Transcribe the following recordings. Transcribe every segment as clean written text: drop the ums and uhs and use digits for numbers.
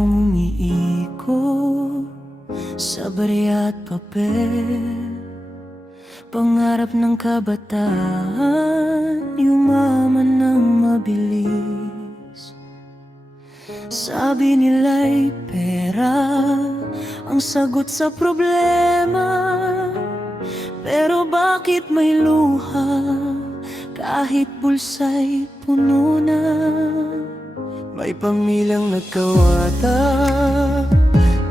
mundong umiikot sa barya at papel. Pangarap ng kabataan, yumaman ng mabilis. Sabi nila'y pera ang sagot sa problema, pero bakit may luha kahit bulsa'y puno na? May pamilyang nagkawata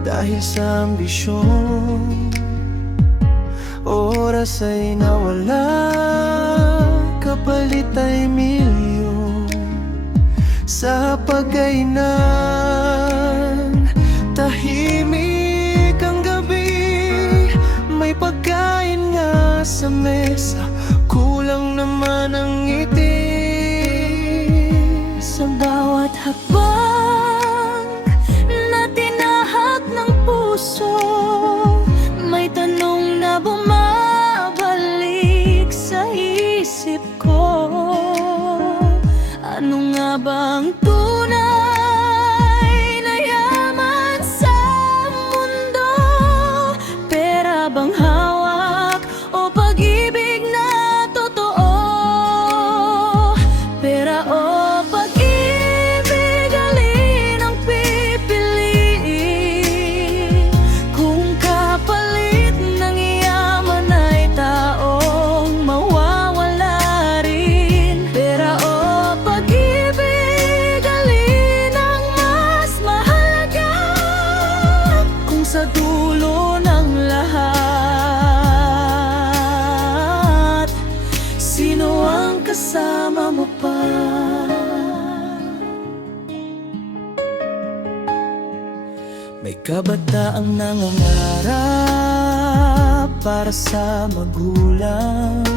dahil sa ambisyon. Oras ay nawala, kapalit ay milyon. Sa pagkainan, tahimik ang gabi. May pagkain nga sa mesa, kulang naman ang ngiti. Sa bawat hakbang na tinahak ng puso, may tanong na bumabalik sa isip ko. Ano nga ba ang tunay na yaman sa mundo? Pera bang hawak o pag-ibig na totoo? Pera o pag-ibig, alin ang pipiliin? Kung kapalit ng yaman ay taong mawawala rin. Pera o pag-ibig, alin ang mas mahalaga? Kung sa dulo ng lahat, sino ang kasama mo pa? May kabataang nangangarap para sa magulang,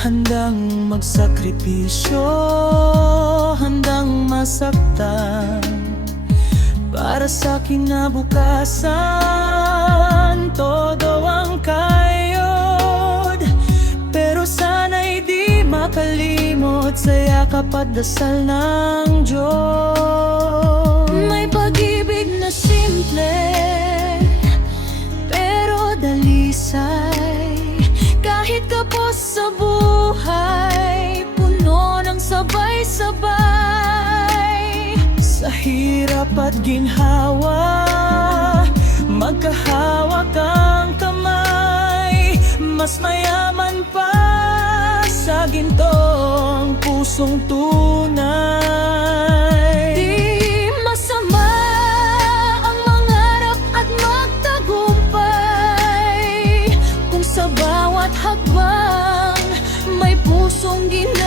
handang magsakripisyo, handang masaktan para sa kinabukasan. Todo ang kayod, pero sana'y di makalimot sa yakap at dasal ng Diyos. May pag-ibig na simple, pero dalisay. Kahit kapos sa buhay, puno ng sabay-sabay. Sa hirap at ginhawa, magkahawak ang kamay. Mas mayaman pa sa gintong pusong tunay. Di masama ang mangarap at magtagumpay, kung sa bawat hakbang may pusong ginagabay.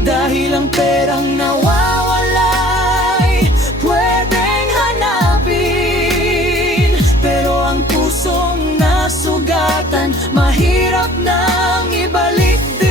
Dahil ang perang nawawalay pwedeng hanapin, pero ang pusong nasugatan mahirap nang ibalik din.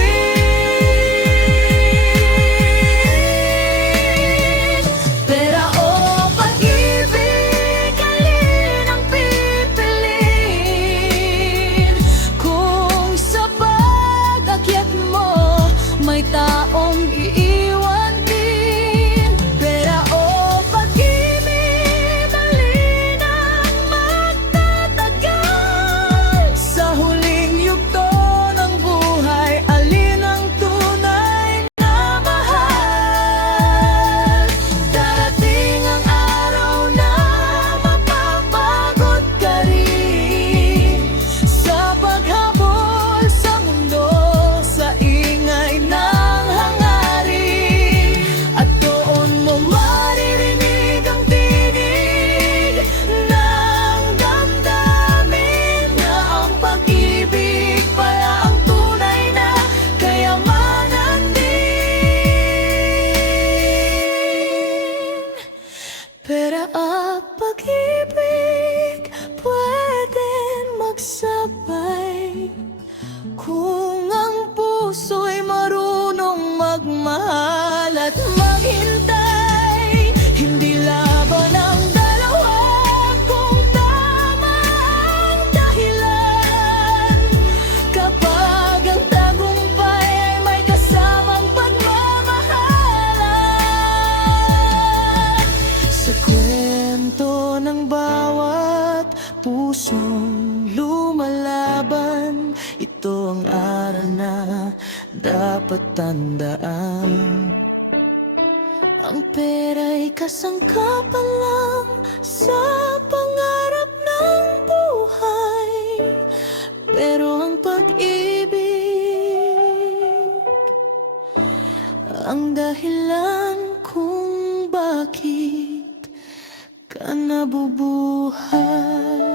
dapat tandaan. Ang pera'y kasangkapan lang sa pangarap ng buhay, pero ang pag-ibig ang dahilan kung bakit ka nabubuhay.